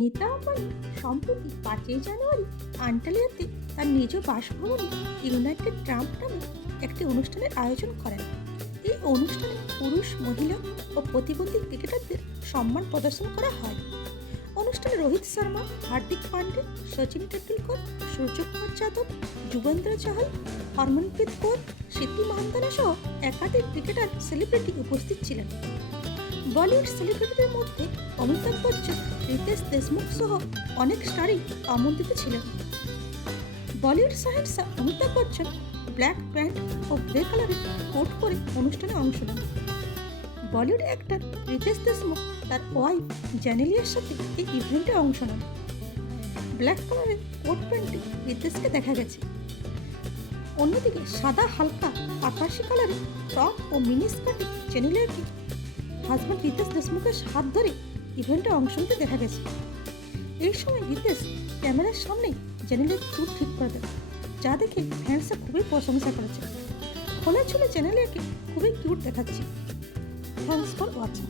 নেতা আম্বানি সম্প্রতি পাঁচই জানুয়ারি আন্টালিয়াতে তার নিজ বাসভবনে ইউনাইটেড ট্রাম্প নামে একটি অনুষ্ঠানের আয়োজন করেন। এই অনুষ্ঠানে পুরুষ, মহিলা ও প্রতিবন্ধী ক্রিকেটারদের সম্মান প্রদর্শন করা হয়। অনুষ্ঠানে রোহিত শর্মা, হার্দিক পান্ডে, সচিন টেন্ডুলকর সূর্যকুমার যাদব যুবেন্দ্র চাহাল, হরমনপ্রীত কৌর সিদ্ধি মাহান্দানা সহ একাধিক ক্রিকেটার সেলিব্রিটি উপস্থিত ছিলেন। বলিউড সেলিব্রিটিদের মধ্যে অমিতাভ বচ্চন, রিতেশ দেশমুখ সহ অনেক স্টারই আমন্ত্রিত ছিলেন। বলিউড সাহেবসা অমিতাভ বচ্চন ব্ল্যাক প্যান্ট ও গ্রে কালারের কোট পরে অনুষ্ঠানে অংশ নেন। বলিউড অ্যাক্টর রিতেশ দেশমুখ তার ওয়াইফ জ্যানেলিয়ার সাথে এই ইভেন্টে অংশ নেন। ব্ল্যাক কালারের কোট প্যান্টে রিতেশকে দেখা গেছে। অন্যদিকে সাদা, হালকা, আকাশি কালারের টপ ও মিনি স্কার্টে চ্যানেলিয়াকে হাজব্যান্ড রিতেশ দেশমুখের হাত ধরে ইভেন্টে অংশ নিতে দেখা গেছে। এই সময় হিতেশ ক্যামেরার সামনে চ্যানেলের চুল ঠিক করে দেন যা দেখে ফ্যান্সরা খুবই প্রশংসা করেছে। খোলা চুলে চ্যানেলে খুবই কিউট দেখাচ্ছে। Thanks for watching